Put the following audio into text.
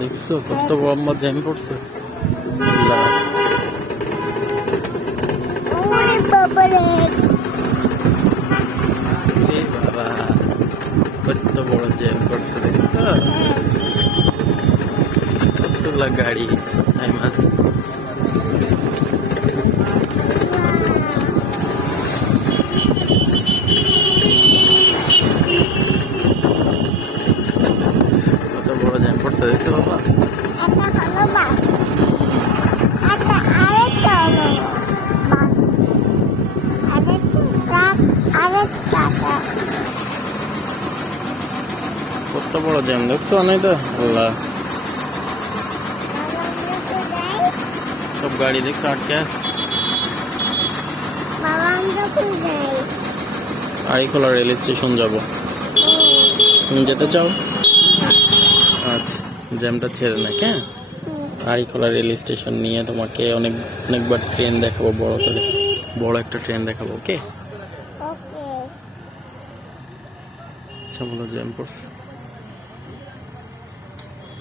দেখছো কত লম্বা জ্যাম পড়ছে। বাবা কত বড় জ্যাম পড়ছে দেখছো, কতগুলা গাড়ি মাছ। কত বড় জ্যাম পড়ছে দেখছো বাবা। কত বড় জ্যাম দেখছো নাই তো আল্লাহ, সব গাড়ি দেখছো আটকে আছে। আড়িখোলা রেল স্টেশন যাব, তুমি যেতে চাও? আচ্ছা জ্যামটা ছেড়ে না, হ্যাঁ আড়িখোলা রেল স্টেশন নিয়ে তোমাকে অনেকবার ট্রেন দেখাবো, বড় করে বড় একটা ট্রেন দেখাবো। ওকে আচ্ছা, মনে জ্যাম পড়ছে।